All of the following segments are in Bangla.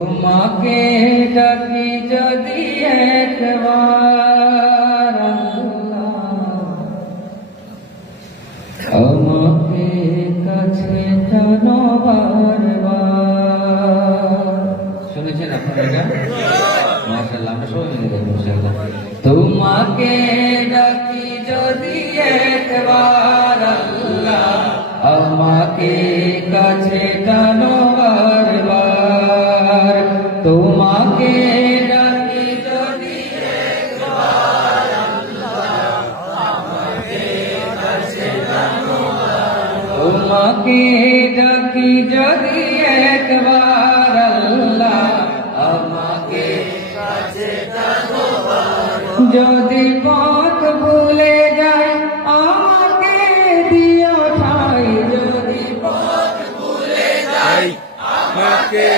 তোমাকে ডাকি যদি একবার আমাকে কাছে টানো বারবার। শুনেছেন আপনারা এটা? মাশাআল্লাহ, আমরা সবাই মিলে গাইব ইনশাআল্লাহ। তোমাকে ডাকি যদি একবার আল্লাহ আমাকে কাছে টানো বারবার। তোমাকে ডাকি যদি একবার আল্লাহ আমাকে কাছে টানো বারবার। তোমাকে ডাকি যদি একবার আল্লাহ আমাকে কাছে টানো বারবার। যদি পথ ভুলে যাই আমাকে দিও ঠাই। যদি পথ ভুলে যাই আমাকে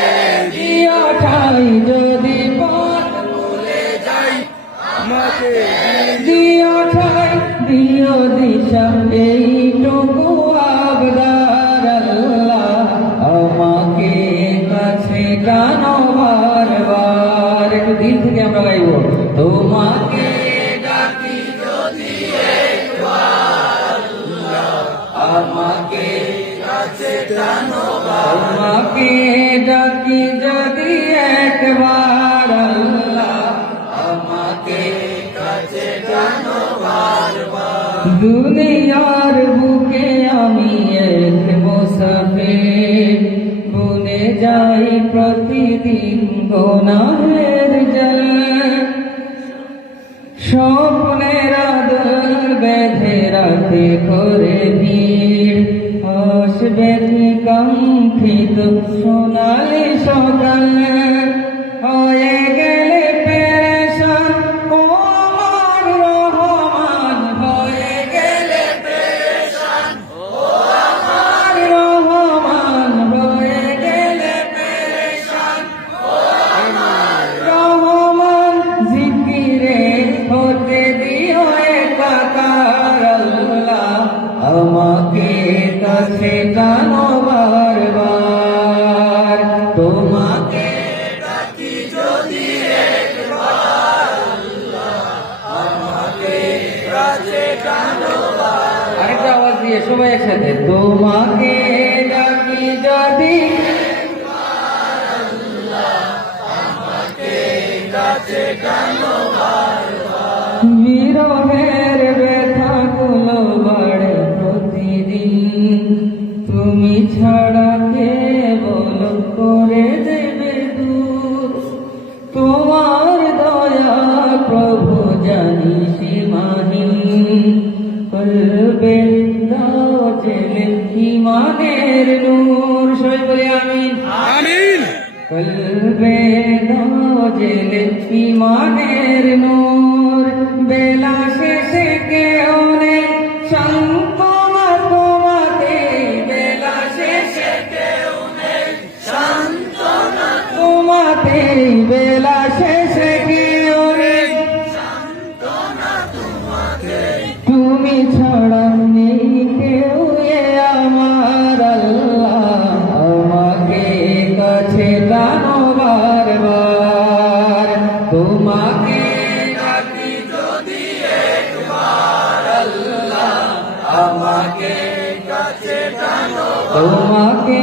দিও ঠাই। যদি পথ ভুলে যাই আমাকে দিও ঠাই। দিও দিশা এইটুকু আবদার আল্লাহ আমাকে কাছে টানো বারবার। একটু দিল থেকে আমরা গাইব। তোমাকে ডাকি যদি একবার আল্লাহ আমাকে কাছে টানো বারবার। তোমাকে ডাকি যদি একবার আল্লাহ আমাকে কাছে টানো বারবার। দুনিয়ার বুকে আমি এক মুসাফির, ভুলে যাই প্রতিদিন গুনাহের জাল। স্বপ্নের আদল বেঁধে রাতে করে ভিড়, আসবে কাঙ্ক্ষিত সোনালি সকাল। হয়ে গেলে পেরেশান ও আমার রহমান, হয়ে গেলে পেরেশান ও আমার রহমান, হয়ে গেলে পেরেশান ও আমার রহমান। জিকিরে হতে দিও একাকার আল্লাহ আমাকে কাছে টানো বারবার। তোমাকে ডাকি যদি একবার আল্লাহ আমাকে কাছে টানো বারবার। আরেকটা আওয়াজ দিয়ে সবাই একসাথে। তোমাকে ডাকি যদি একবার আল্লাহ আমাকে কাছে টানো বারবার। বিরহের ব্যথাগুলো বাড়ে প্রতিদিন, তুমি ছাড়া কে বলো করে দেবে দূর। তোমার দয়া প্রভু জানি সীমাহীন, কলবে দাও জেলে ঈমানের নূর। সবাই বলি আমিন আমিন। কলবে দাও জেলে ঈমানের নূর। বেলা শেষে কেউ নেই সান্ত্বনা তোমাতে, বেলা শেষে কেউ নেই সান্ত্বনা তোমাতে, বেলা শেষে কেউ নেই সান্ত্বনা তোমাতে। তুমি ছাড়া নেই কেউ এ আমার আল্লাহ আমাকে কাছে টানো বারবার। তোমাকে ডাকি যদি একবার আল্লাহ আমাকে কাছে টানো। তোমাকে